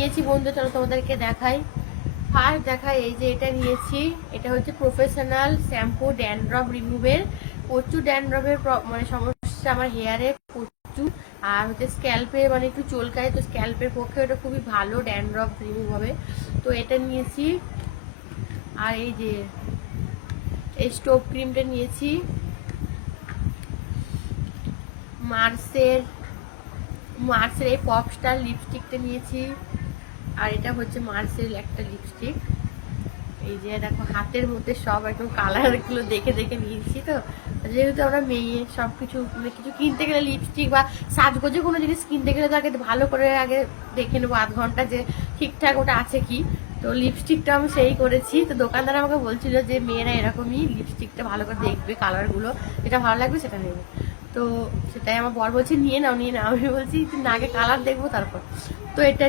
নিয়েছি বন্ধু, চলো তোমাদেরকে দেখাই। ফার্স্ট দেখাই, এই যে এটা নিয়েছি, এটা হচ্ছে প্রফেশনাল শ্যাম্পু ড্যান্ড্রফ রিমুভের। প্রচুর ড্যান্ড্রফের মানে সমস্যা আমার হেয়ারে প্রচুর, আর হচ্ছে স্ক্যাল্পে মানে একটু চুলকায়, তো স্ক্যাল্পের পক্ষে ওটা খুবই ভালো, ড্যান্ড্রফ রিমুভ হবে। তো এটা নিয়েছি। আর এই যে এই স্টোভ ক্রিমটা নিয়েছি, মার্সের এই পপস্টার লিপস্টিকটা নিয়েছি। আর এটা হচ্ছে মার্সের একটা লিপস্টিক। এই যে দেখো হাতের মধ্যে সব একদম কালারগুলো দেখে দেখে নিয়েছি। তো যেহেতু আমরা মেয়ে, সব কিছু মানে কিছু কিনতে গেলে লিপস্টিক বা সাজগোজে কোনো জিনিস কিনতে গেলে তো আগে ভালো করে আগে দেখে নেবো আধ ঘন্টা যে ঠিকঠাক ওটা আছে কি। তো লিপস্টিকটা আমি সেই করেছি। তো দোকানদার আমাকে বলছিল যে মেয়েরা এরকমই লিপস্টিকটা ভালো করে দেখবে, কালারগুলো যেটা ভালো লাগবে সেটা নেবে। তো সেটাই আমার বর বলছে নিয়ে নাও নিয়ে নাও, আমি বলছি না আগে কালার দেখবো তারপর। তো এটা